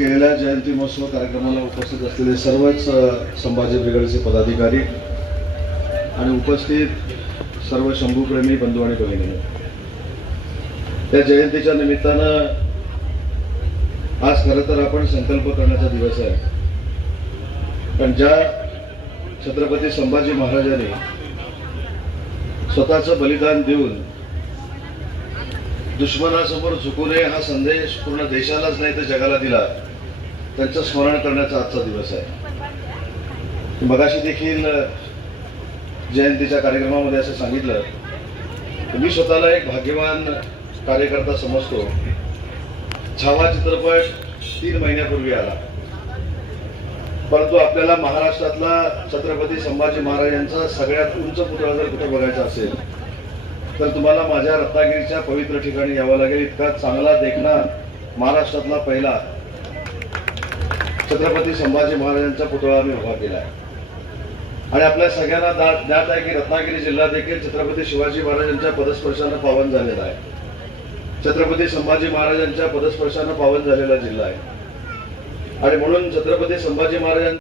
केलेल्या जयंती महोत्सव कार्यक्रमाला उपस्थित असलेले सर्वच संभाजी ब्रिगेडचे पदाधिकारी आणि उपस्थित सर्व शंभूप्रेमी बंधू आणि भगिनी. या जयंतीच्या निमित्तानं आज खरं तर आपण संकल्प करण्याचा दिवस आहे. पण ज्या छत्रपती संभाजी महाराजांनी स्वतःचं बलिदान देऊन दुश्मनासमोर झुकू नये हा संदेश पूर्ण देशालाच नाही तर जगाला दिला. त्यांचं स्मरण करण्याचा आजचा दिवस आहे. मगाशी देखील जयंतीच्या कार्यक्रमामध्ये असं सांगितलं मी स्वतःला एक भाग्यवान कार्यकर्ता समजतो. छावा चित्रपट तीन महिन्यापूर्वी आला. परंतु आपल्याला महाराष्ट्रातला छत्रपती संभाजी महाराज यांचा सगळ्यात उंच पुतळा जर कुठे बघायचा असेल तर तुम्हाला माझ्या रत्नागिरीच्या पवित्र ठिकाणी यावं लागेल. इतका चांगला देखना महाराष्ट्रातला पहिला छत्रपती संभाजी महाराजांचा पुतळा आम्ही उभा केला आहे आणि आपल्या सगळ्यांना ज्ञात आहे की रत्नागिरी जिल्हा देखील छत्रपती शिवाजी महाराजांच्या पदस्पर्शानं पावन झालेला आहे. छत्रपती संभाजी महाराजांच्या पदस्पर्शानं पावन झालेला जिल्हा आहे. आणि म्हणून छत्रपती संभाजी महाराजांच्या